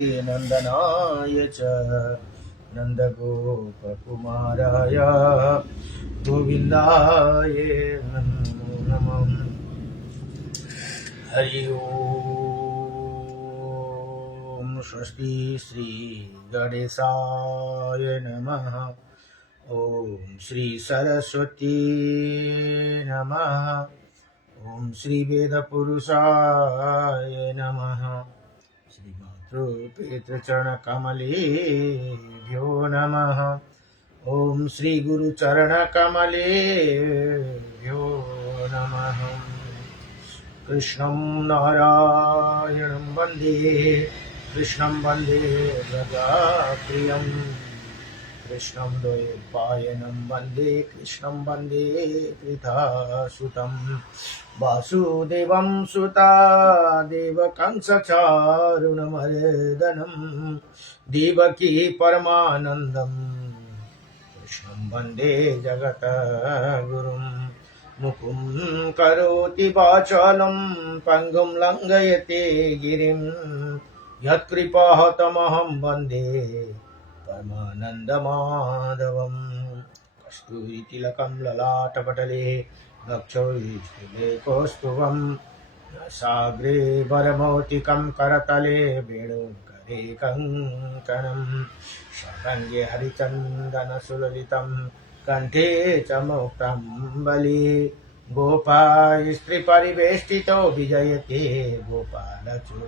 नन्दनाय च नन्दगोपकुमाराय गोविन्दाय नमो नमः। हरि ओम। स्वस्ति श्री गणेशाय नमः। ओम श्री सरस्वती नमः। ओम श्री वेदपुरुषाय नमः। श्री मातृपितृचरणकमलेभ्यो नमः। ओम श्री गुरुचरणकमलेभ्यो नमः। कृष्णं नारायणं वन्दे कृष्णं वन्दे प्रजाप्रियं कृष्णं द्वैपायनं वन्दे कृष्णं वन्दे पृथासुतं वासुदेवं सुता देवकंसचारुणमर्दनं देवकी परमानन्दं कृष्णं वन्दे जगद्गुरुम्। मुकुं करोति वाचालं पङ्गुं लङ्घयते गिरिं यत्कृपातमहं वन्दे परमानन्दमाधवम्। कस्तूरितिलकं ललाटपटले वक्षोस्थिते कौस्तुभं साग्रे वरमौक्तिकं करतले वेणुकरे कङ्कणं शरण्ये हरिचन्दनसुललितं कंठे च मुक्ताम्बली गोपाल स्त्री परिवेष्टितो विजयते गोपालचूडामणि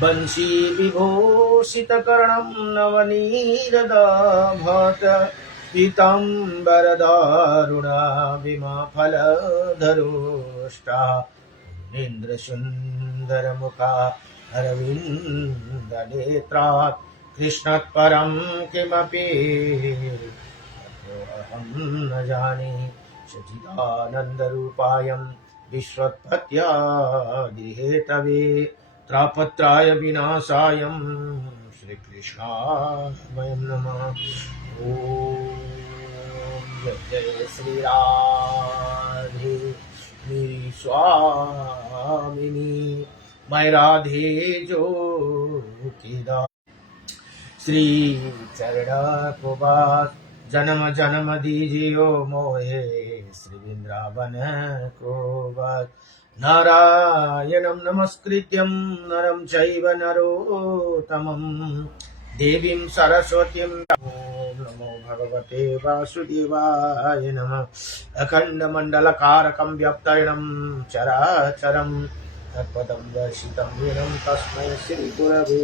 बंशी विभूषितकर्णं नवनीरदाभट पीताम्बरदारुणा विमाफलधरोष्टा इन्द्रसुन्दरमुखा अरविन्दनेत्रात् कृष्णात् परं किमपि अहं न जाने। सच्चिदानन्दरूपायं विश्वोत्पत्त्यादिहेतवे त्रापत्राय विनाशायं श्रीकृष्णाय नमः। ॐ जय जय श्री राधे मेरी स्वामिनी मैं राधे जो की दास। श्री चरण को बास जन्म जन्म दीजियो मोहे श्री वृंदावन को बास। नारायणं नमस्कृत्यं नरं चैव नरोत्तमं देवीं सरस्वतीं नमो भगवते वासुदेवाय नमः। अखण्डमण्डलकारकं व्याप्तयनं चराचरं तत्पदं दर्शितं येनं तस्मै श्री गुरवे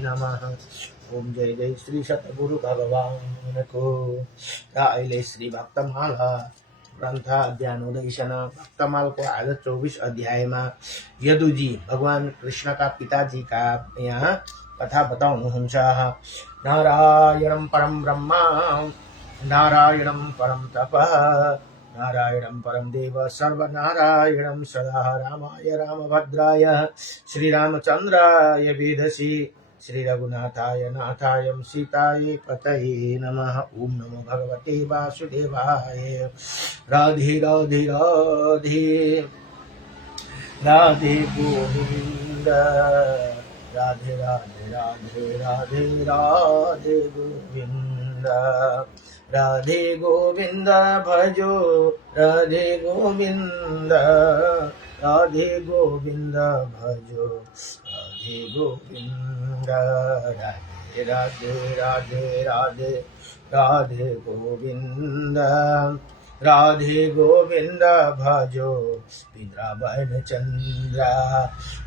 नमः। ओम जय जय श्री सतगुरु भगवान को। अहिले श्री भक्तमाला ग्रन्थ अध्यानोदयसन भक्तमाल को आज 24 अध्यायमा यदुजी भगवान कृष्ण का पिताजी का यहाँ कथा बताउनुहुन्छ। नारायणं परम ब्रह्म नारायणं परम तप नारायणं परम देव सर्वनारायणं सदा रामाय रामभद्राय श्रीरामचन्द्राय वेदसी श्री रघुनाथाय नाथाय सीताय पतये नमः। ओम नमो भगवते वासुदेवाय। राधे राधे राधे राधे गोविंद राधे राधे राधे राधे राधे गोविंद राधे गोविंद भजो राधे गोविंद राधे गोविंद भजो राधे गोविंद राधे राधे राधे राधे राधे गोविंद राधे गोविंद भजो वृंदावन चंद्र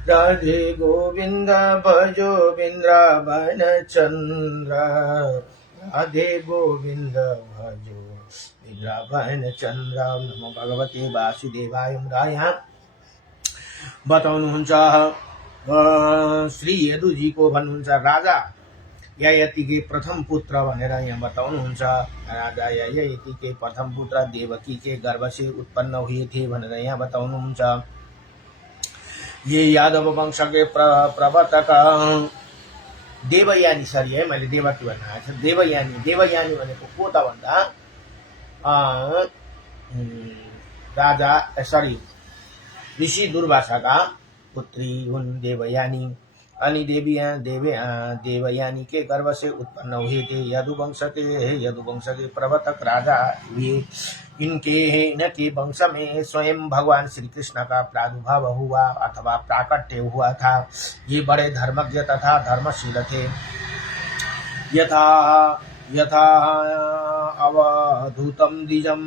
राधे गोविंद भजो वृंदावन चंद्र राधे गोविंद भजो वृंदावन चंद्र। नमो भगवते वासुदेवाय। यहाँ बताउनुहुन्छ श्री यदुजी को भन्नुहुन्छ राजा ययाति के प्रथम पुत्र भनेर यहाँ बताउनुहुन्छ। राजा ययाति के प्रथम पुत्र देवकी के गर्भ से उत्पन्न हुए थे भनेर यहाँ बताउनुहुन्छ। ये यादव वंश के प्रवर्तक देवयानी सरी है मैले देवकी भन्न आएको छ। देवयानी भनेको को त भन्दा राजा सरी ऋषि दुर्वासाका पुत्री हुन् देवयानी। अनि देवयानी के गर्भ से उत्पन्न हुए थे। यदुवंश के प्रवर्तक राजा हुए। इनके वंश में स्वयं भगवान श्री कृष्ण का प्रादुर्भाव हुआ अथवा प्राकट्य हुआ था। ये बड़े धर्मज्ञ तथा धर्मशील थे। यथा यथा अवधूतं द्विजं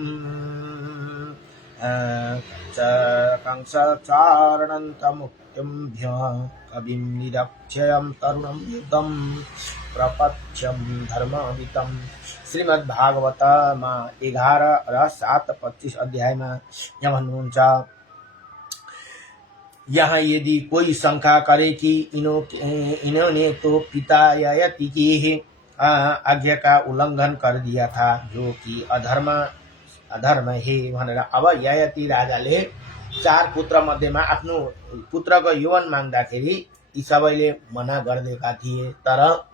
कंसचारणन्तमुक्तिं कविं निरक्षयं तरुणं युद्धं प्रपथ्यं धर्मवितं। श्रीमद्भागवत 11 र 7-25 अध्यायमा यहाँ भन्नुहुन्छ, यहाँ यदि कोई शंका करे कि इन्होंने तो पिता ययाति की आज्ञा का उल्लंघन कर दिया था, जो कि अधर्म है भनेर अब ययाति राजाले 4 पुत्र मध्येमा आफ्नो पुत्रको यौवन माग्दाखेरि यी सबैले मना गरिदिएका थिए, तर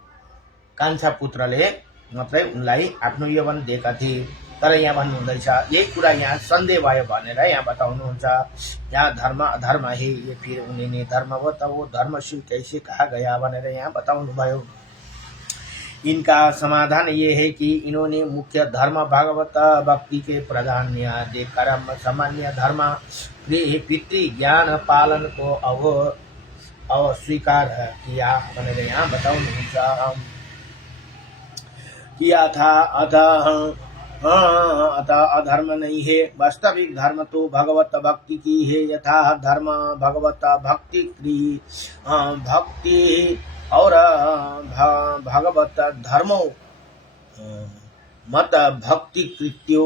कान्छा पुत्रले मात्रै उनलाई आफ्नो यौवन दिएका थिए। तर यहाँ भन्नुहुँदैछ यही कुरा यहाँ सन्देह भयो भनेर यहाँ बताउनुहुन्छ। यहाँ धर्म अधर्म है, ये फिर उन्हें धर्म हो तब वो धर्मशील कैसे कहा गया भनेर यहाँ बताउनु भयो। इनका समाधान ये है कि इन्होंने मुख्य धर्म भगवत भक्ति के प्राधान्य देकर सामान्य धर्म पितृ ज्ञान पालन को अस्वीकार किया भनेर यहाँ बताउनुहुन्छ। किया था अतः अधर्म नहीं है। वास्तविक धर्म तो भगवत भक्ति की है। यथा धर्म भगवत भक्ति की भक्ति और भगवत धर्मो मत भक्ति कृत्यो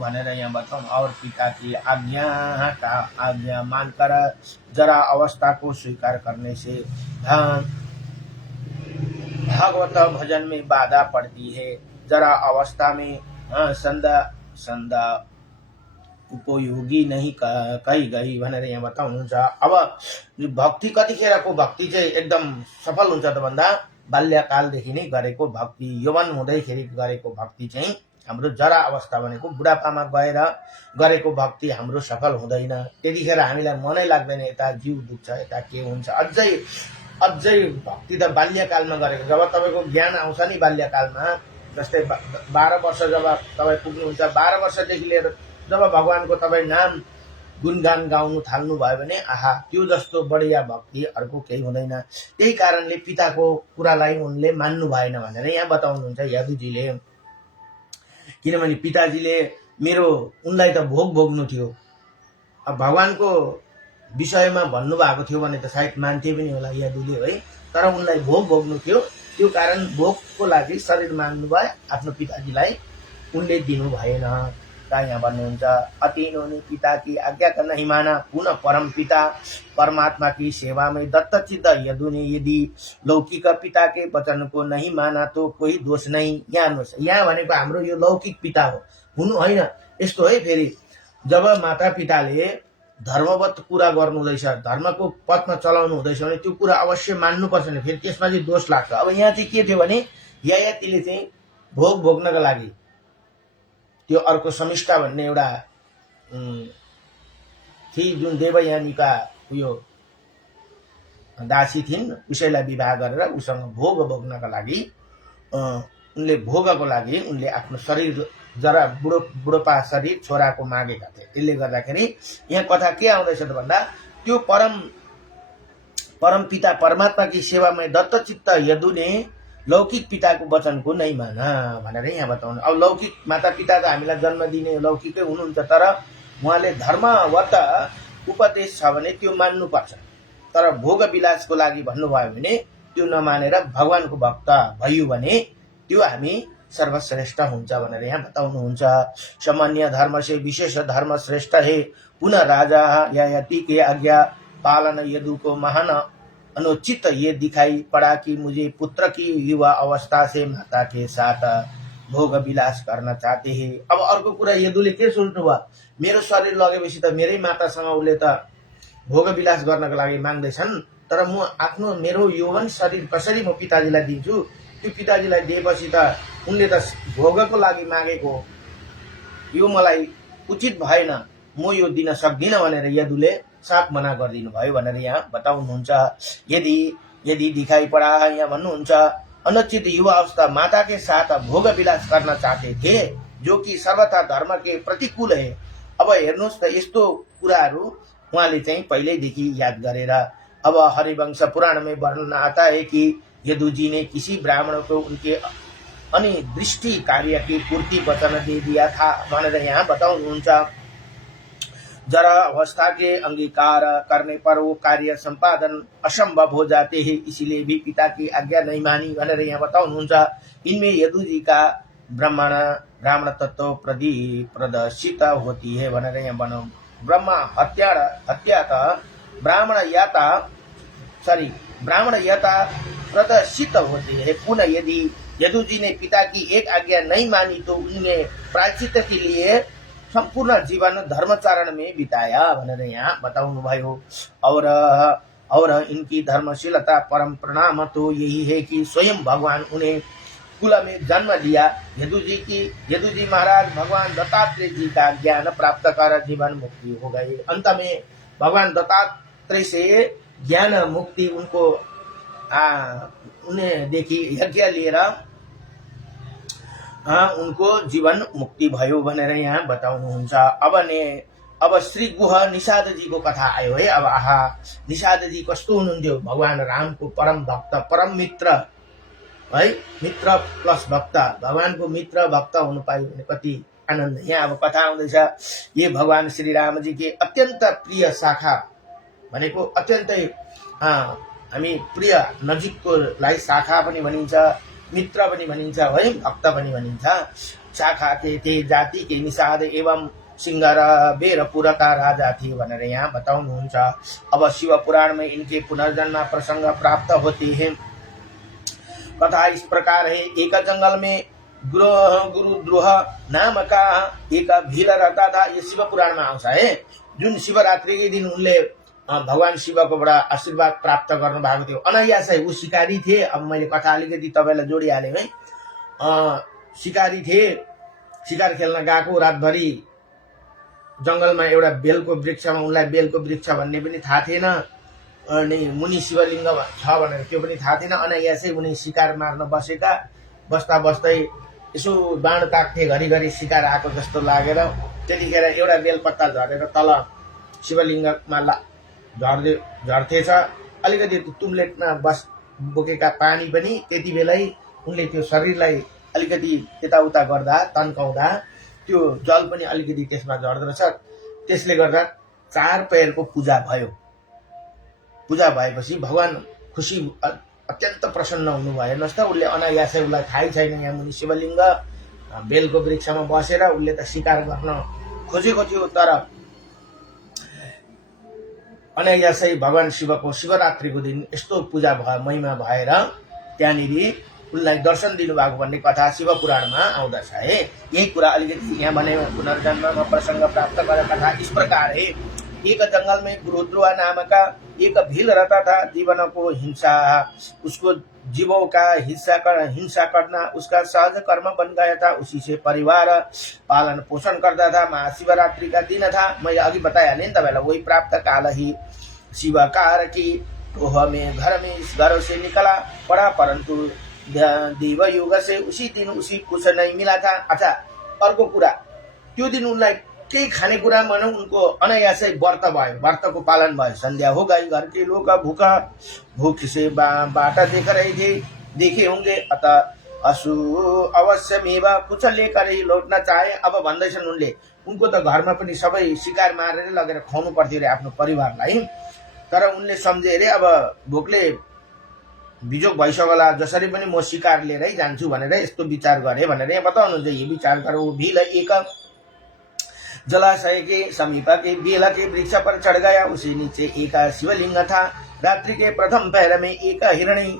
भनेर यहाँ बताऊँ। और पिता की आज्ञा मानकर जरा अवस्था को स्वीकार करने से भागवत भजन में बाधा पड़ती है। जरा अवस्था में संदा उपयोगी नहीं कही गई भनेर यहाँ बताउनुहुन्छ। अब भक्ति कतिखेरको भक्ति चाहिँ एकदम सफल हुन्छ त भन्दा बाल्यकालदेखि नै गरेको भक्ति, यौवन हुँदैखेरि गरेको भक्ति चाहिँ हाम्रो जरा अवस्था भनेको बुढापामा गएर गरेको भक्ति हाम्रो सफल हुँदैन। त्यतिखेर हामीलाई मनै लाग्दैन, यता जीव दुख्छ, यता के हुन्छ। अझै भक्ति त बाल्यकालमा गरेको, जब तपाईको ज्ञान आउँछ नि बाल्यकालमा, जस्तै 12 वर्ष जब तपाईँ पुग्नुहुन्छ, 12 वर्षदेखि लिएर जब भगवानको तपाईँ नाम गुणगान गाउनु थाल्नु भयो भने आहा त्यो जस्तो बढिया भक्ति अर्को केही हुँदैन। त्यही कारणले पिताको कुरालाई उनले मान्नु भएन भनेर यहाँ बताउनुहुन्छ यदुजीले। किनभने पिताजीले उनलाई त भोग भोग्नु थियो, अब भगवानको विषयमा भन्नुभएको थियो भने त सायद मान्थे पनि होला यदुले है, तर उनलाई भोग भोग्नु थियो। त्यो कारण भोगको लागि शरीर माग्नु भयो, आफ्नो पिताजीलाई उनले दिनु भएन। यहाँ भन्नुहुन्छ अति इन्होंने पिता की आज्ञा का नहीं माना, पुनः परम पिता परमात्मा की सेवा में दत्तचित्त यदु ने यदि लौकिक पिता के वचन को नहीं माना तो कोई दोष नहीं। यहाँ भनेको हाम्रो यो लौकिक पिता हो हुनु होइन। यस्तो है, फेरि जब माता पिताले धर्मवत कुरा गर्नु हुँदैछ, धर्मको पथमा चलाउनु हुँदैछ भने त्यो कुरा अवश्य मान्नुपर्छ नि, फेरि त्यसमा चाहिँ दोष लाग्छ। अब यहाँ चाहिँ के थियो भने ययातिले चाहिँ भोग भोग्नका लागि त्यो अर्को समिष्टा भन्ने एउटा थिए, जुन देवयानीका उयो दासी थिइन्, उसैलाई विवाह गरेर उसँग भोग भोग्नका लागि उनले आफ्नो शरीर जरा बुढोपा शरीर छोराको मागेका थिए। त्यसले गर्दाखेरि यहाँ कथा के आउँदैछ त भन्दा त्यो परम पिता परमात्मा की सेवा में दत्तचित्त यदु ने लौकिक पिताको वचनको नै माना भनेर यहाँ बताउनु। अब लौकिक माता पिता त हामीलाई जन्म दिने लौकिकै हुनुहुन्छ, तर उहाँले धर्मवत उपदेश छ भने त्यो मान्नुपर्छ। तर भोग विलासको लागि भन्नुभयो भने त्यो नमानेर भगवानको भक्त भइयो भने त्यो हामी सर्वश्रेष्ठ हुन्छ भनेर यहाँ बताउनुहुन्छ। सामान्य धर्म से विशेष धर्म श्रेष्ठ है। पुनः राजा ययाति के आज्ञा पालन यदु को महान अनुचित ये दिखाई पड़ा कि मुझे पुत्र की युवा अवस्था से माता के साथ भोग विलास करना चाहते हैं। अब अर्को कुरा यदुले के सोच्नु भयो, मेरो शरीर लगेपछि त मेरै मातासँग उसले त भोग विलास गर्नको लागि माग्दैछन्, तर म आफ्नो मेरो यौवन शरीर कसरी म पिताजीलाई दिन्छु? त्यो पिताजीलाई दिएपछि त उनले त भोगको लागि मागेको, यो मलाई उचित भएन, म यो दिन सक्दिन भनेर यदुले साथ मना गरिदिनु भयो भनेर यहाँ बताउनुहुन्छ। यदि यदि दिखाई पड़ा यहाँ भन्नुहुन्छ अनुचित युवा अवस्था माता के साथ भोग विलास गर्न चाहते थे जो कि सर्वथा धर्म के प्रतिकूल है। अब हेर्नुहोस् त यस्तो कुराहरू उहाँले चाहिँ पहिल्यैदेखि याद गरेर। अब हरिवंश पुराण में वर्णन आता है कि यदु जी ने किसी ब्राह्मण को उनके अनिदृष्टि कार्य की पूर्ति वचन दे दिया था भनेर यहाँ बताउनुहुन्छ। जरा अवस्था के अंगीकार करने पर वो कार्य संपादन असंभव हो जाते हैं, इसीलिए भी पिता की आज्ञा नहीं मानी भनेर यहाँ बताउनुहुन्छ। इनमें यदु जी का ब्राह्मण तत्व प्रदर्शित होती है भनेर यहाँ बनाउ। ब्रह्मा हत्या त ब्राह्मण यता प्रदर्शित होते हैं। पुनः यदि यदु जी ने पिता की एक आज्ञा नहीं मानी तो उन्होंने प्रायश्चित के लिए संपूर्ण जीवन धर्मचारण में बिताया भनेर यहाँ बताउनु भयो। और इनकी धर्मशीलता परम प्रणाम तो यही है कि स्वयं भगवान उन्हें कुल में जन्म दिया। यदु जी महाराज भगवान दत्तात्रेय जी का ज्ञान प्राप्त कर जीवन मुक्ति हो गए। अंत में भगवान दत्तात्रेय से ज्ञान मुक्ति उनको उन्हें देखि यज्ञ लिएर उनको जीवन मुक्ति भयो भनेर यहाँ बताउनुहुन्छ। अब श्री गुह निषाद जी को कथा आयो है। अब आहा निषाद जी कस्तो हुनुहुन्थ्यो, भगवान रामको परम भक्त परम मित्र है, मित्र प्लस भक्त, भगवानको मित्र भक्त हुनु पायो भने कति आनन्द। यहाँ अब कथा आउँदैछ, ये भगवान श्री राम जी के अत्यन्त प्रिय शाखा भनेको अत्यन्तै हामी प्रिय नजिककोलाई शाखा पनि भनिन्छ, मित्र पनि भनिन्छ है, भक्त पनि भनिन्छ। शाखा के थे जाति के निषाद एवं सिंगर बेरपुर का राजा थे भनेर यहाँ बताउनुहुन्छ। अब शिव पुराण में इनके पुनर्जन्म प्रसंग प्राप्त होते हैं। कथा इस प्रकार है, एक जंगल में गुरुद्रोह नाम का एक भील रहता था। ये शिव पुराण में आउँछ है। जुन शिवरात्रि के दिन उनले भगवान शिवको बाट आशीर्वाद प्राप्त गर्नु भएको थियो। अनायासै ऊ शिकारी थिए। अब मैले कथा अलिकति तपाईलाई जोडिहालेँ है। शिकारी थिए, शिकार खेल्न गएको, रातभरि जंगलमा एउटा बेलको वृक्षमा, उनलाई बेलको वृक्ष भन्ने पनि थाहा थिएन अनि मुनि शिवलिङ्ग छ भनेर त्यो पनि थाहा थिएन। अनायासै उनी शिकार मार्न बसेका, बस्दा बस्दै यसो बाण ताक्थे, घरिघरि शिकार आएको जस्तो लागेर त्यतिखेर एउटा बेलपत्ता झरेर तल शिवलिङ्गमा झर्थेछ। अलिकति तुम्लेटमा बोकेका पानी पनि त्यति बेलै उनले त्यो शरीरलाई अलिकति यताउता गर्दा तन्काउँदा त्यो जल पनि अलिकति त्यसमा झर्दो रहेछ। त्यसले गर्दा 4 पैरको पूजा भयो। पूजा भएपछि भगवान खुसी अत्यन्त प्रसन्न हुनुभयो। हेर्नुहोस् त, उसले अनायासै, उसलाई थाहै छैन यहाँ मुनि शिवलिङ्ग बेलको वृक्षमा बसेर उसले त शिकार गर्न खोजेको थियो, तर अनायासै भगवान शिवको शिवरात्रिको दिन यस्तो पूजा महिमा भएर त्यहाँनिर उनलाई दर्शन दिनुभएको भन्ने कथा शिव पुराणमा आउँदछ है। यही कुरा अलिकति यहाँ भने पुनर्जन्ममा प्रसंग प्राप्त गरेर कथा इस प्रकार है। एक जंगल में गुरुद्रोह नाम का एक भील रहता था। जीवन को हिंसा, उसको जीवों का हिंसा करना उसका सहज कर्म बन गया था। उसी से परिवार पालन पोषण करता था। महाशिवरात्रि का दिन था, मैं अघि बताइहालेँ नि तपाईलाई। वही प्राप्त काल ही शिवकार की ओह में घर में इस घर से निकला पड़ा, परंतु देव युग से उसी दिन उसी कुछ नहीं मिला था। अच्छा, अर्को कुरा, त्यो दिन उनलाई केही खानेकुरा मानौ उनको अनायासै व्रत भयो, व्रतको पालन भयो। संध्या हो गई, घर के लोग भूख से बाट देखे होंगे, अतः असु अवश्य मेवा कुछ लेकर ही लौटना चाहे। अब भन्दैछन् उनले, उनको त घरमा पनि सबै शिकार मारेर लगेर खुवाउनु पर्थ्यो रे आफ्नो परिवारलाई, तर उनले सम्झे रे अब भोकले बिजोग भइसक्ला, जसरी पनि म शिकार लिएरै जान्छु भनेर यस्तो विचार गरे भनेर यहाँ बताउनुहुन्छ। ये विचार कर वो भील एक जलाशय के समीप के बेला के वृक्ष पर चढ़ गया। उसी नीचे एक शिवलिंग था। रात्रि के प्रथम पहर में एक हिरणी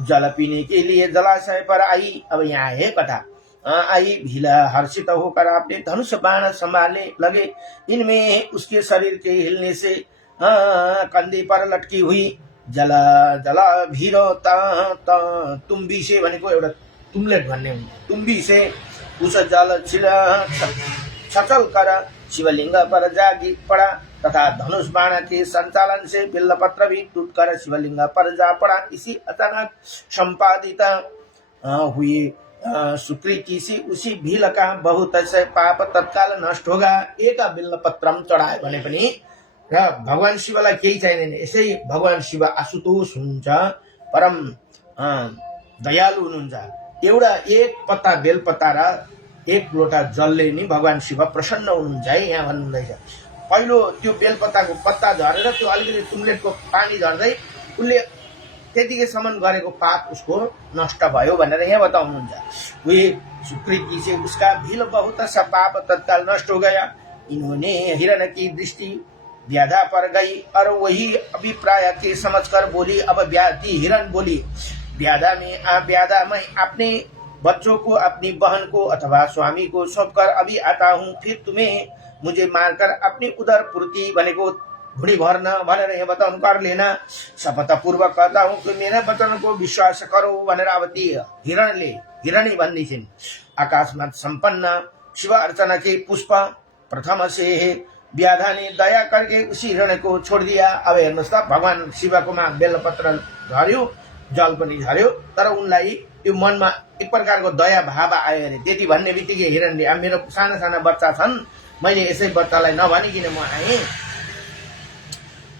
जल पीने के लिए जलाशय पर आई। अब यहाँ है कथा। आई, भीला हर्षित होकर अपने धनुष बाण संभालने लगे। इनमें उसके शरीर के हिलने से कंधे पर लटकी हुई जला भीरो तुम्बी से भनेको एउटा तुम्लेट भन्ने तुम्बी से उस जल छचल कर शिवलिंग पर जा गिर पड़ा। तथा धनुष बाण के संचालन से बिल्लपत्र भी टूटकर शिवलिंग पर जा पड़ा। इसी अचानक संपादित हुई सुकृति से उसी भील का बहुत से पाप तत्काल नष्ट होगा। एक बिल्लपत्रम चढायो भने पनि र भगवान शिवलाई केही चाहिँदैन। यसै भगवान शिव आशुतोष हुनुहुन्छ, परम दयालु हुनुहुन्छ। एउटा एक पत्ता बेलपत्ता र एक लोटा जलले नि भगवान शिव प्रसन्न हुनुहुन्छ है। यहाँ भन्नुहुँदैछ पहिलो त्यो बेलपत्ताको पत्ता झरेर त्यो अलिकति टुम्लेटको पानी झर्दै उसले त्यतिकैसम्म गरेको पाप उसको नष्ट भयो भनेर यहाँ बताउनुहुन्छ। वे सुकृति से उसका भील बहुत सा पाप तत्काल नष्ट हो गया। इन्होंने हिरण की दृष्टि व्याधा पर गई और वही अभिप्राय के समझकर बोली। अब हिरण बोली, व्याधा मैं अपने बच्चों को, अपनी बहन को अथवा स्वामी को सौंपकर अभी आता हूँ। फिर तुम्हें मुझे मारकर अपनी उदर पूर्ति भनेको भुँडी भर्न भनेर यहाँ बताउनु कर लेना। शपथ पूर्वक कहता हूँ कि मेरा वचन को विश्वास करो भनेर अब ती हिरणी भन्दैछिन्। आकाशमा संपन्न शिव अर्चना के पुष्प प्रथम से व्याधा ने दया करके उसी हिरण को छोड़ दिया। अब हेर्नुहोस् त भगवान शिवकोमा बेलपत्र झर्यो, जल पनि झर्यो, तर उनलाई त्यो मनमा एक प्रकारको दया भाव आयो अरे। त्यति भन्ने बित्तिकै हिरणले अब मेरो साना साना बच्चा छन्, मैले यसै बच्चालाई नभनिकन म आएँ।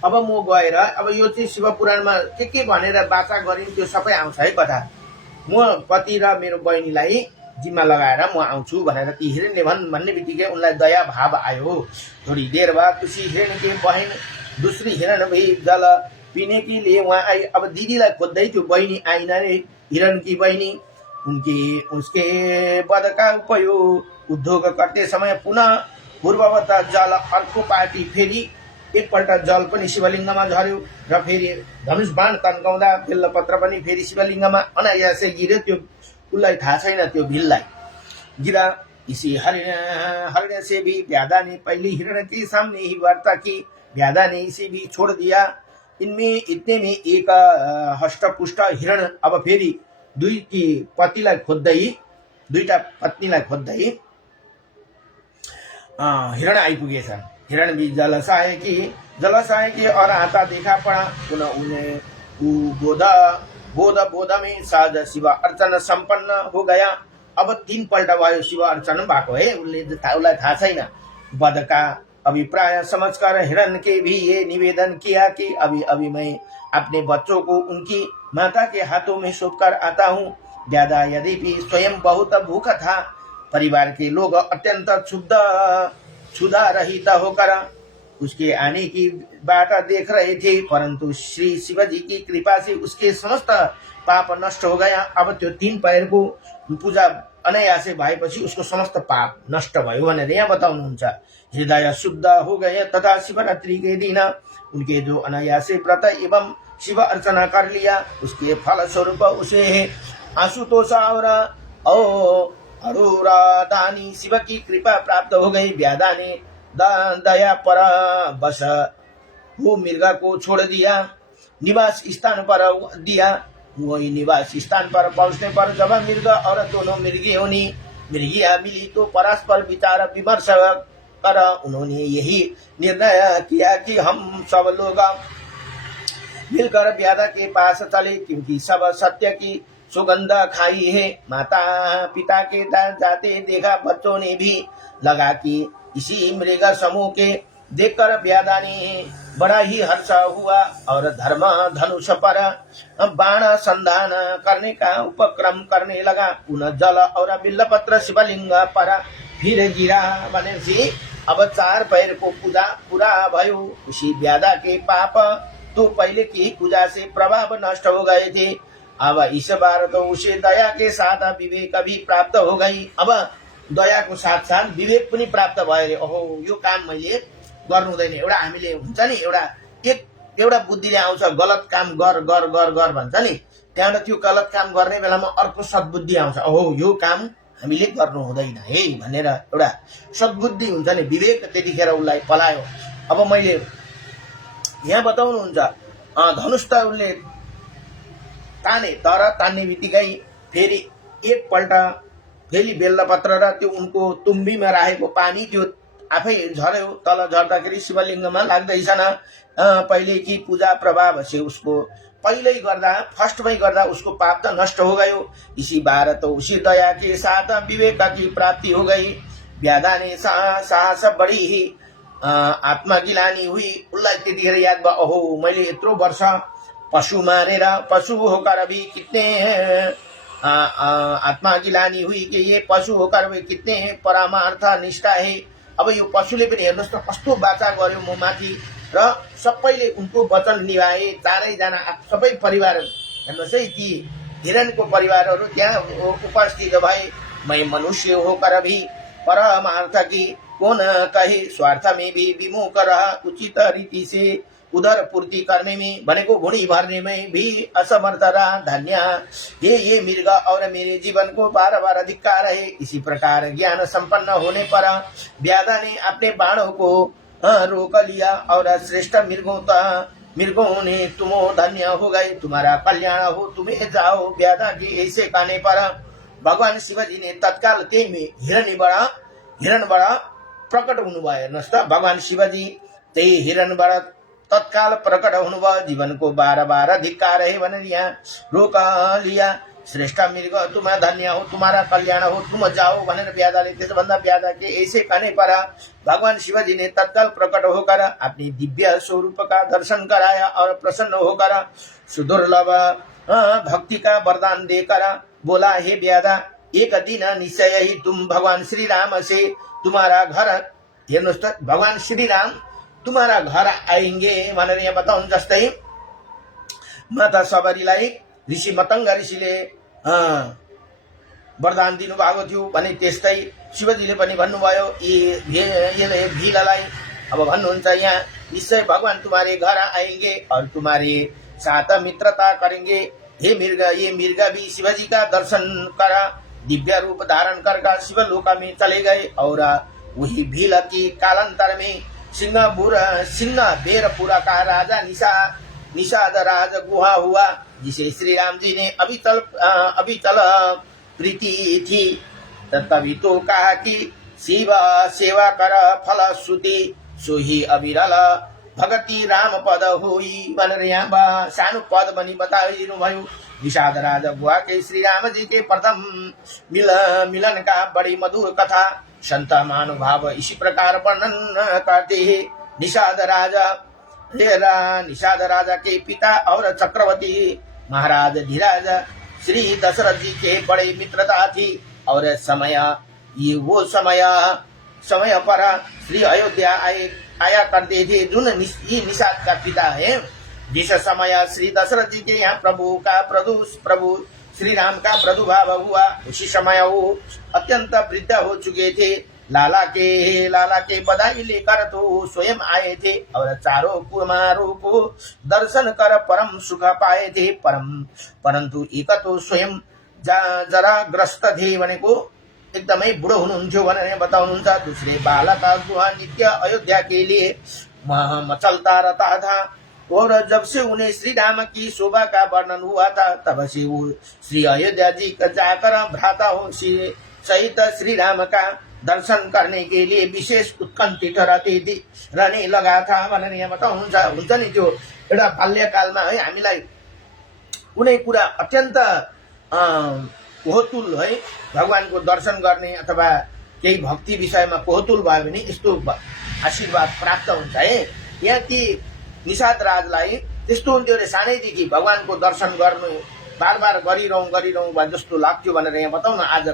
अब म गएर अब यो चाहिँ शिव पुराणमा के भनेर वाचा गरिन् त्यो सबै आउँछ है कथा। म पति र मेरो बहिनीलाई जिम्मा लगाएर म आउँछु भनेर ती हिरणले भन्ने बित्तिकै उनलाई दया भाव आयो। थोड़ी देर बाद उसी हिरण के बहन दूसरी हिरण भी जल पीने के लिए वहाँ आई। अब दीदीलाई खोज्दै त्यो बहिनी आइन रे, हिरण की बहिनी। उसके वध का उपयोग उद्योग करते समय पुनः पूर्ववत जल अर्को पार्टी फेरि एकपल्ट जल पनि शिवलिङ्गमा झर्यो र फेरि धनुष बाण तन्काउँदा बेल्लपत्र पनि फेरि शिवलिङ्गमा अनायासै गिर्यो। त्यो उसलाई थाहा छैन त्यो भिललाई गिरा। इसी हरिण से भी व्याधा ने पहले हिरण के सामने ही वार्ता की। व्याधा ने इसे भी छोड़ दिया। इतने में एक हष्टपुष्ट हिरण अब फेरि दुईटा पत्नीलाई खोज्दै हिरण आइपुगेछ। हिरण भी जलसाए की और आता देखा पड़ा। पुनः उन्हें बोध में साज शिव अर्चना संपन्न हो गया। अब 3 पल्ट भयो शिव अर्चना भएको है। उसलाई थाहा छैन। वध का अभिप्राय समझकर हिरण के भी ये निवेदन किया कि अभी मैं अपने बच्चों को उनकी माता के हाथों में सौंपकर आता हूँ। व्याधा यद्यपि स्वयं बहुत भूखा था, परिवार के लोग अत्यंत क्षुधा रहित होकर उसके आने की बाट देख रहे थे, परंतु श्री शिवजी की कृपा से उसके समस्त पाप नष्ट हो गया। अब त्यो 3 पैरको पूजा अनायासै भएपछि उसको समस्त पाप नष्ट भयो भनेर यहाँ बताउनुहुन्छ। हृदय शुद्ध हो गए तथा शिवरात्रि के दिन उनके जो अनायासे व्रत एवं शिव अर्चना कर लिया, उसके फल स्वरूप उसे आशुतोष और अरोरा दानी शिव की कृपा प्राप्त हो गई। व्याधा ने दया पर बस वो मृगा को छोड़ दिया, निवास स्थान पर दिया। वही निवास स्थान पर पहुंचने पर जब मृग और दोनों मृगिया मिली तो परस्पर विचार विमर्श कर उन्होंने यही निर्णय किया कि हम सब लोग मिलकर व्याधा के पास चले, क्योंकि सब सत्य की सुगंध खाई है। माता पिता के जाते देखा बच्चों ने भी लगा कि इसी मृग समूह के देखकर व्याधा ने बड़ा ही हर्ष हुआ और धर्म धनुष पर बाण संधान करने का उपक्रम करने लगा। पुनः जल और बिल्लपत्र शिवलिंग पर फिर गिरा भनेपछि अब 4 पैर को पूजा पूरा भयो। उसी व्याधा के पाप तो पहले की पूजा से प्रभाव नष्ट हो गए थे। अब इस बार तो उसे दया के साथ विवेक भी प्राप्त हो गई। अब दया को साथ साथ विवेक पनि प्राप्त भयो। ओहो यो काम मैले गर्नु हुँदैन। एउटा हामीले हुन्छ नि एउटा बुद्धिले आउँछ, गलत काम गर गर गर गर भन्छ नि, त्यहाँबाट त्यो गलत काम गर्ने बेलामा अर्को सद्बुद्धि आउँछ। ओहो यो काम हामीले गर्नु हुँदैन है भनेर एउटा सद्बुद्धि हुन्छ नि, विवेक त्यतिखेर उसलाई पलायो। अब मैले यहाँ बताउनुहुन्छ धनुष त उसले ताने, तर तान्ने बित्तिकै फेरि एकपल्ट फेरि बेल्लपत्र र त्यो उनको तुम्बीमा राखेको पानी त्यो आफै झर्यो, तल झर्दाखेरि शिवलिङ्गमा लाग्दैछन्। पहिलेकी पूजा प्रभाव से उसको पहले गर्दा फर्स्टमै गर्दा उसको पाप तो नष्ट हो गयो। इसी बार तो उसी दया के साथ विवेक की प्राप्ति हो गई। व्याधा ने साहस बढी ही आत्मा गिलानी हुई। उसलाई त्यतिखेर याद भयो, ओहो मैले यत्रो वर्ष पशु मारेर पशु होकर भी कितने आत्मा गिलानी हुई कि ये पशु होकर भी कितने परमार्थ निष्ठा है। अब यो पशुले पनि हेर्नुहोस् त कस्तो बाचा गर्यो म माथि, र सबैले उनको वचन निभाए। चारैजना सबै परिवार हेर्नुहोस् है, ती हिरणको परिवारहरू त्यहाँ उपस्थित भए। मैं मनुष्य होकर भी परमार्थ की कौन कहे, स्वार्थ में भी विमुख रहा, उचित रीति से उधर पूर्ति करने में भनेको भुणी भर्ने में भी असमर्थ रहा। धन्य ये मृग और मेरे जीवन को बार बार धिक्कार है। इसी प्रकार ज्ञान संपन्न होने पर व्याधा ने अपने बाणों को रोक लिया और श्रेष्ठ मृगों ने तुमो धन्य हो गए, तुम्हारा कल्याण हो, तुम्हें जाओ। व्याधा के ऐसे कहने पर भगवान शिवजी ने तत्काल त्यही में हिरणबाट प्रकट हुनुभयो। हेर्नुहोस् त, भगवान शिवजी त्यही हिरणबाट तत्काल प्रकट हुनुभयो। जीवन को बार बार धिक्कार है भनेर यहाँ रोक लिया। श्रेष्ठ मृग तुम धन्य हो, तुम्हारा कल्याण हो, तुम जाओ भनेर व्याधाले त्यसभन्दा व्याधा के ऐसे कहने पर भगवान शिवजी ने तत्काल प्रकट होकर अपनी दिव्य स्वरूप का दर्शन कराया और प्रसन्न होकर सुदुर्लभ भक्ति का वरदान देकर बोला, हे व्याधा एक दिन निश्चय ही तुम भगवान श्री राम से तुम्हारा घर, हेर्नुहोस् त भगवान श्री राम तुम्हारा घर आएंगे भनेर यहाँ बताउनु। जस्तै माता सबरीलाई ऋषि मतंग ऋषिले वरदान दिनुभएको थियो भने त्यस्तै शिवजीले पनि भन्नुभयो यसले भीललाई अब भन्नुहुन्छ यहाँ, निश्चय भगवान तुम्हारे घर आएंगे और तुम्हारे साथ मित्रता करेंगे। हे मृग, ये मृग भी शिवजी का दर्शन करा, दिव्य रूप धारण कर शिवलोक में चले गए। और वही भील की कालांतर में सिंह बेरपुरा का राजा निषाद राज गुहा हुआ, जिसे श्री राम जी ने अविचल प्रीति थी। तभी तो कहा कि शिव सेवा कर फल श्रुति, सोही अविरल भगति राम पद होई भनेर यहाँ सानो पद पनि बताइदिनु भयो। निषाद राज गुहा के श्री राम जी के प्रथम मिलन का बड़ी मधुर कथा संत महानुभाव इसी प्रकार वर्णन करते हैं। निषाद राजा के पिता और चक्रवर्ती महाराज धीराज श्री दशरथ जी के बड़े मित्रता थी। और ये वो समय पर श्री अयोध्या आया करते थे। जुन निषाद का पिता है, जिस समय श्री दशरथ जी के यहाँ प्रभु श्री राम का प्रादुर्भाव हुआ, उसी समय वो अत्यंत वृद्ध हो चुके थे। लाला के बधाई लेकर तो स्वयं आए थे और चारों कुमारों को दर्शन कर परम सुख पाए थे। परंतु एक तो स्वयं जरा ग्रस्त थे भनेको एकदमै बुढो हुनुहुन्थ्यो भनेर बताउनुहुन्छ। दूसरे बालक गुहा नित्य अयोध्या के लिए मचलता रहता था, और जब से उन्हें श्री राम की शोभा का वर्णन हुआ था तब से वो श्री अयोध्या जी जाकर भ्राताओं सहित श्री राम का दर्शन करने के लिए विशेष उत्कण्ठित रहने लगा था भनेर यहाँ बताउनुहुन्छ। हुन्छ नि त्यो एउटा बाल्यकालमा है हामीलाई कुनै कुरा अत्यन्त कोहतुल है भगवानको दर्शन गर्ने अथवा केही भक्ति विषयमा कोहतुल भयो भने यस्तो आशीर्वाद प्राप्त हुन्छ है। यहाँ ती निषाद राजलाई त्यस्तो हुन्थ्यो अरे, सानैदेखि भगवानको दर्शन गर्नु बार बार गरिरहँ भए जस्तो लाग्थ्यो भनेर यहाँ बताउन। आज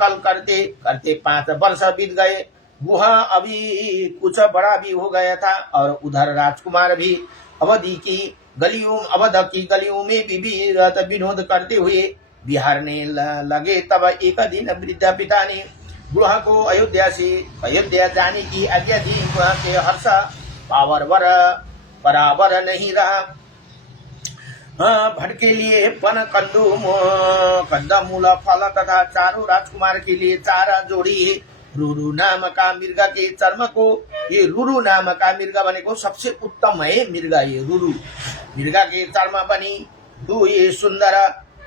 कल करते 5 वर्ष बीत गए। गुहा अभी कुछ बड़ा भी हो गया था और उधर राजकुमार भी अवध की गलियों में भी विनोद करते हुए बिहारने लगे। तब एक दिन वृद्ध पिता ने गुहा को अयोध्या जाने की आज्ञा दी। गुहा के हर्ष बराबर नहीं रहा। भटके लिए पन कंदमूल फल तथा चारों राजकुमार के लिए चारा जोड़ी। रुरु नाम का मृग के चर्म को, ये रुरु नाम का मृग भनेको सबसे उत्तम है मृग, ये रुरु मृग के चर्म बनी दुई सुंदर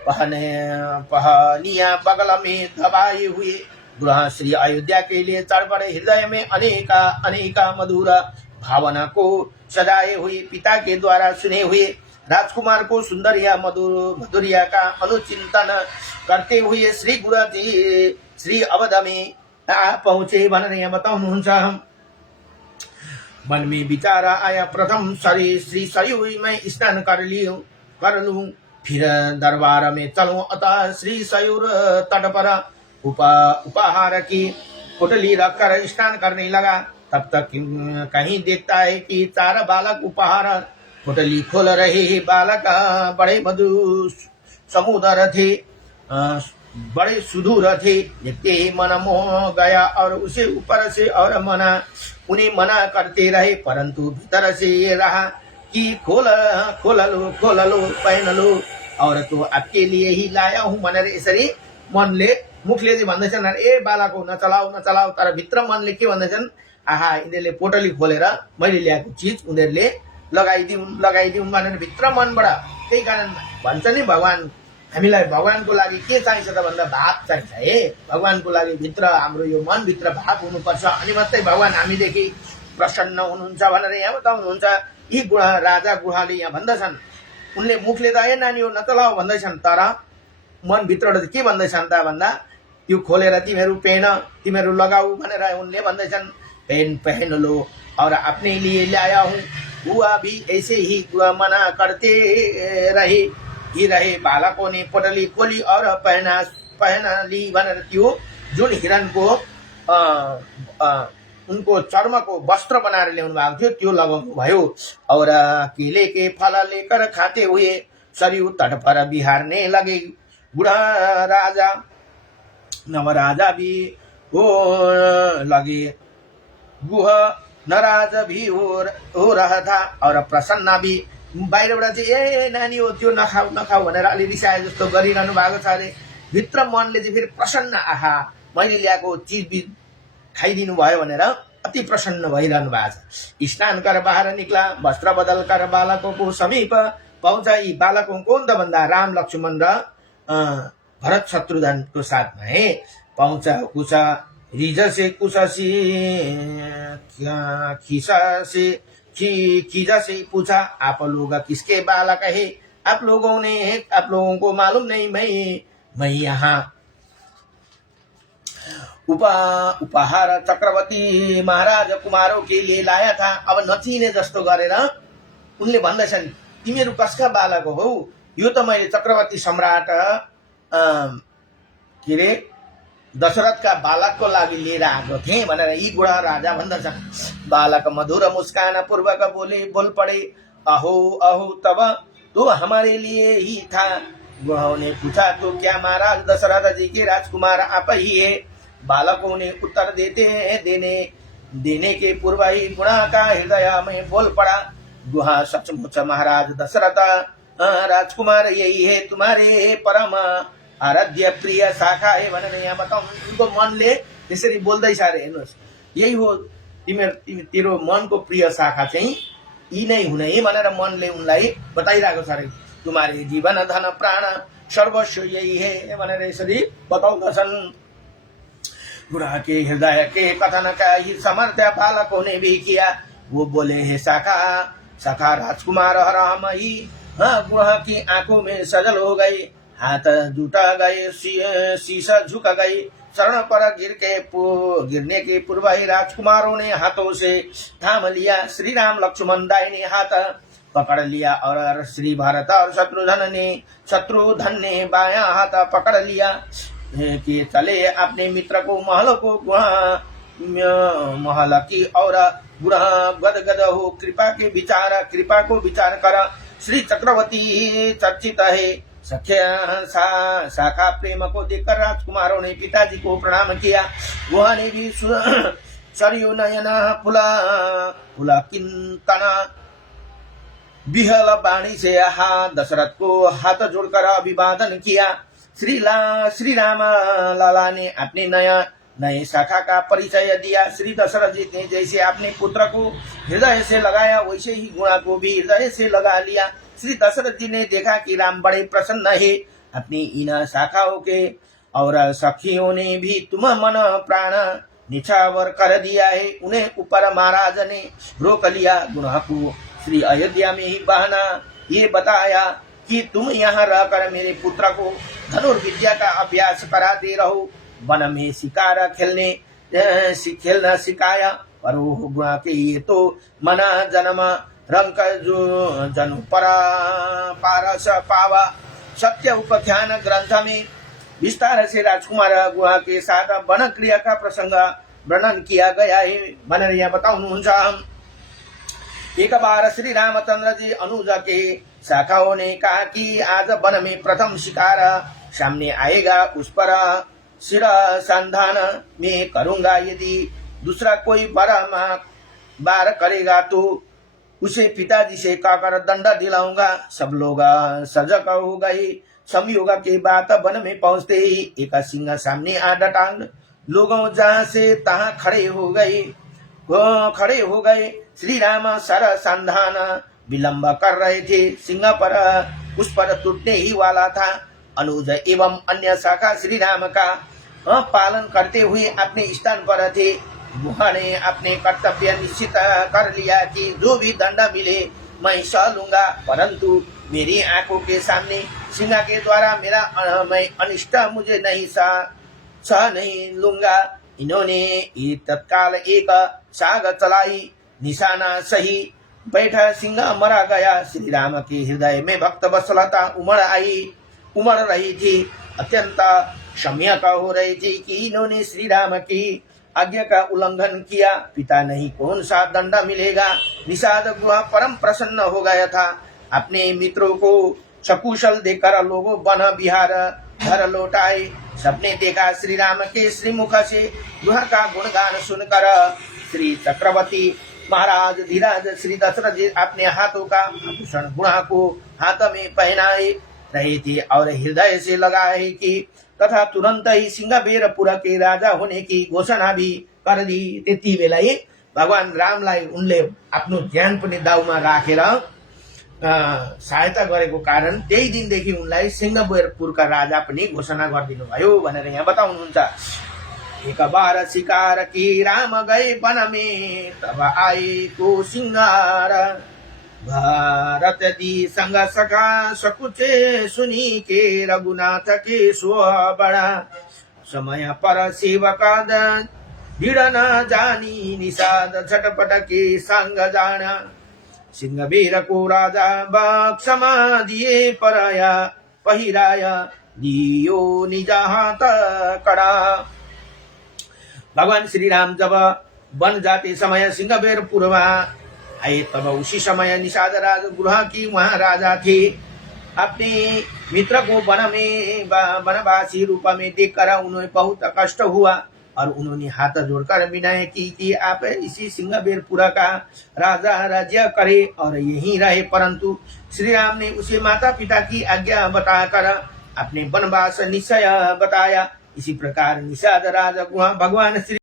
पहनिया बगल में दबाए हुए गुण श्री अयोध्या के लिए चढ़ पड़े। हृदय में अनेका अनेका मधुर भावना को सजाए हुए, पिता के द्वारा सुने हुए राजकुमार को सुंदरिया मधुरिया का अनुचिंतन करते हुए श्री गुरु जी श्री अवध में पहुंचे भनेर यहाँ बताउनुहुन्छ। मन में विचार आया प्रथम श्री सरयू में स्नान कर लूं, फिर दरबार में चलूं। अतः श्री सयूर तट पर उपहार की पोटली रखकर स्नान करने लगा। तब तक कहीं देखता है कि 4 बालक उपहार पोटली खोल रहे। बालक बड़े मधु समुदर थे, बड़े सुदूर थे। देखते ही मन मोह गया और उसे ऊपर से और उन्हें मना करते रहे, परंतु भीतर से ये रहा कि खोल लो पहन लो, और तो आपके लिए ही लाया हूँ भनेर यसरी मनले मुखले चाहिँ भन्दैछन् ए बालाको नचलाऊ, तर भित्र मनले के भन्दैछन्, आहा यिनीहरूले पोटली खोलेर मैले ल्याएको चिज उनीहरूले लगाइदिउन् भनेर भित्र मनबाट। त्यही कारण भन्छ नि भगवान हामीलाई भगवानको लागि के चाहिन्छ त भन्दा भाव चाहिन्छ। हे भगवानको लागि भित्र हाम्रो यो मनभित्र भाव हुनुपर्छ, अनि मात्रै भगवान हामीदेखि प्रसन्न हुनुहुन्छ भनेर यहाँ बताउनुहुन्छ। यी राजा गुहाले यहाँ भन्दछन्, उनले मुखले त ए नानी हो नचलाऊ भन्दैछन्, तर मनभित्रबाट के भन्दैछन् त भन्दा त्यो खोलेर तिमीहरू तिमीहरू लगाऊ भनेर उनले भन्दैछन्। पहन लो और अपने लिए लाया हूँ। हुआ भी ऐसे ही मना करते रहे। बालकों ने पोटली खोली और पहना ली भनेर त्यो जुन हिरणको उनको चर्म को वस्त्र बनाएर ल्याउनु भएको थियो त्यो लगाउनु भयो। और केले के फल लेकर खाते हुए सरयू तट पर बिहारने लगे। बूढ़ा राजा नवराजा भी हो लगे, गुह नाराज भी हो रहा था और प्रसन्न भी। बाहिरबाट चाहिँ ए नानी हो त्यो नखाऊ भनेर अलि रिसाए जस्तो गरिरहनु भएको छ अरे। भित्र मनले चाहिँ फेरि प्रसन्न, आहा मैले ल्याएको चिज खाइदिनु भयो भनेर अति प्रसन्न भइरहनु भएको छ। स्नान कर बाहर निकला, वस्त्र बदल कर बालकों को समीप पहुंचा। यी बालकों कौन त भन्दा राम लक्ष्मण र भरत शत्रुघ्न को साथ में पहुंचा। कुछ रिज से कुशसी खीजा से पूछा, आप लोग किसके बालक है? आप लोगों को मालूम नहीं मैं यहाँ उपहार चक्रवर्ती महाराज कुमारों के लिए लाया था। अब नचिने जस्तो गरेर उनले भन्दछन्, तिमीहरू कसका बालक हौ? यो त मैले चक्रवर्ती सम्राट के रे दशरथका बालकको लागि लिएर आएको थिएँ भनेर यी बुढा राजा भन्दछन्। बालक मधुर मुस्कान पूर्वक बोल पड़े, अहो अहो तब तो हमारे लिए ही था। बुढ़ाओं ने पूछा, तो क्या महाराज दशरथ जी के राजकुमार आप ही है? बालकों ने उत्तर देने के पूर्व ही बुढ़ा का हृदय में बोल पड़ा, गुहा सचमुच महाराज दशरथ राजकुमार यही है, तुम्हारे परम आराध्य प्रिय शाखा है भनेर यहाँ बताउनु। उनको मनले त्यसरी बोल्दैछ अरे, हेर्नुहोस् यही हो तेरो मनको प्रिय शाखा चाहिँ यी नै हुने भनेर मनले उनलाई बताइरहेको छ अरे। तुम्हारे जीवन धन प्राण सर्वस्व यही है भनेर यसरी बताउँदछन्। बुढ़ा के हृदय के कथन का ही समर्थ्य बालकों ने भी किया। वो बोले, हे शाखा राजकुमार हरामही। हाँ, बुढ़ा की आंखों में सजल हो गई, हाथ जुटा गए, शीशा झुक गई। शरण पर गिरने के पूर्व ही राजकुमारों ने हाथों से थाम लिया। श्री राम लक्ष्मण दाहिने हाथ पकड़ लिया और श्री भरत और शत्रुघ्न ने बायां हाथ पकड़ लिया कि चले अपने मित्र को महल की और गदगद हो। कृपा को विचार कर श्री चक्रवर्ती चर्चित है। शाखा प्रेम को देखकर राजकुमारों ने पिताजी को प्रणाम किया। वह ने भी सरयू नयन पुलकिंतना विहल वाणी से दशरथ को हाथ जोड़कर अभिवादन किया। श्री राम लाला ने अपने नए शाखा का परिचय दिया। श्री दशरथ जी ने जैसे अपने पुत्र को हृदय से लगाया, वैसे ही गुणा को भी हृदय से लगा लिया। श्री दशरथ जी ने देखा कि राम बड़े प्रसन्न है। अपनी इन शाखाओं के और सखियों ने भी तुम मन प्राण निछावर कर दिया है। उन्हें ऊपर महाराज ने रोक लिया। गुरहा को श्री अयोध्या में ही बहाना ये बताया कि तुम यहाँ रहकर मेरे पुत्र को धनुर्विद्या का अभ्यास कराते रहो। वन में शिकार खेलना सिखाया। पर वो गुणा के ये तो मना जन्म रंग जो जनु पारस पावा। सत्य उपाख्यान ग्रंथ में विस्तार से राजकुमार गुहा के साथ वन क्रिया का प्रसंग वर्णन किया गया है भनेर यहाँ बताउनुहुन्छ। एक बार श्री रामचंद्र जी अनुज के शाखाओं ने कहा कि आज वन में प्रथम शिकार सामने आएगा, उस पर सिर संधान में करूंगा। यदि दूसरा कोई बड़ा बार करेगा तो उसे पिताजी से कहकर दंड दिलाऊंगा। सब लोग सजग हो गए। संयोग के बाद वन में पहुंचते ही एक सिंह सामने आ डटा। लोगों जहां से तहां खड़े हो गए। श्री राम सर संधान विलंब कर रहे थे। सिंह पर उस पर टूटने ही वाला था। अनुज एवं अन्य शाखा श्री राम का पालन करते हुए अपने स्थान पर थे। गुहा ने अपने कर्तव्य निश्चित कर लिया कि जो भी दंड मिले मैं सह लूंगा, परंतु मेरी आंखों के सामने सिंह के द्वारा मेरा मैं अनिष्ट मुझे नहीं सह नहीं लूंगा। इन्होंने तत्काल एक साग चलाई। निशाना सही बैठा सिंह मरा गया। श्री राम के हृदय में भक्त वत्सलता उमड़ रही थी। अत्यंत सम्यक हो रही थी कि इन्होंने श्री राम की आज्ञा का उल्लंघन किया। पिता नहीं कौन सा दंड मिलेगा। निषाद गुहा परम प्रसन्न हो गया था। अपने मित्रों को सकुशल देखकर लोगों वन विहार घर लौट आए। सबने देखा श्री राम के श्रीमुख से गुहा का गुणगान सुनकर श्री चक्रवर्ती महाराज धीराज श्री दशरथ जी अपने हाथों का आभूषण गुहा को हाथ में पहनाए रहे थे और हृदय से लगाए कि तथा तुरंत ही सिंहबेरपुर के राजा होने की घोषणा भी कर दी। त्यति बेला भगवान रामलाई उनले आफ्नो ज्यान पनि दाउमा राखेर सहायता गरेको कारण त्यही दिनदेखि उनलाई सिंहबेरपुरका राजा पनि घोषणा गरिदिनु भयो भनेर यहाँ बताउनुहुन्छ। एक बार शिकार की राम गए वन में तब आएको सिंगार। भारत दी संग सका सकुचे सुनी के रघुनाथ के स्व बड़ा। समय पर सेवक दृढ़ न जानी निषाद झटपट के संग जाना। सिंहबेर को राजा बक्षमा दिए परया पहिराया दियो निज हाथ कड़ा। भगवान श्री राम जब वन जाते समय सिंहबेरपुर में आए तब उसी समय निषाद राज गुहा की वहाँ राजा थे। अपने मित्र को वनवासी रूप में देखकर उन्हें बहुत कष्ट हुआ और उन्होंने हाथ जोड़कर विनय की कि आप इसी सिंहबेरपुर का राजा राज्य करे और यहीं रहे। परंतु श्री राम ने उसे माता पिता की आज्ञा बताकर अपने वनवास निश्चय बताया। इसी प्रकार निषाद राज गुहा भगवान श्री